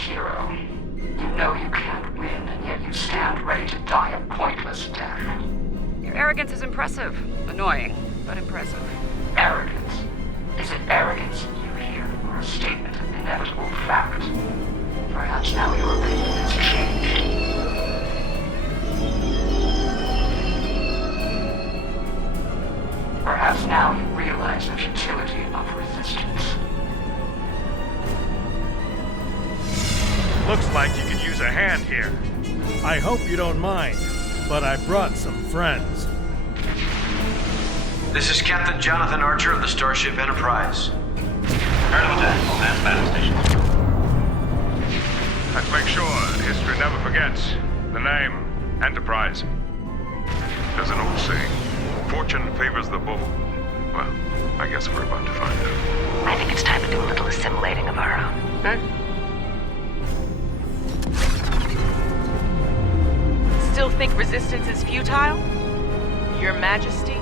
hero. You know you can't win, and yet you stand ready to die a pointless death. Your arrogance is impressive. Annoying, but impressive. Arrogance? Is it arrogance you hear, or a statement of inevitable fact? Perhaps now your opinion has changed. Perhaps now you realize the futility of resistance. Looks like you could use a hand here. I hope you don't mind, but I brought some friends. This is Captain Jonathan Archer of the Starship Enterprise. Heard of attack on that battle station. Let's make sure that history never forgets the name Enterprise. There's an old saying, fortune favors the bold. Well, I guess we're about to find out. I think it's time to do a little assimilating of our own. Still think resistance is futile? Your Majesty?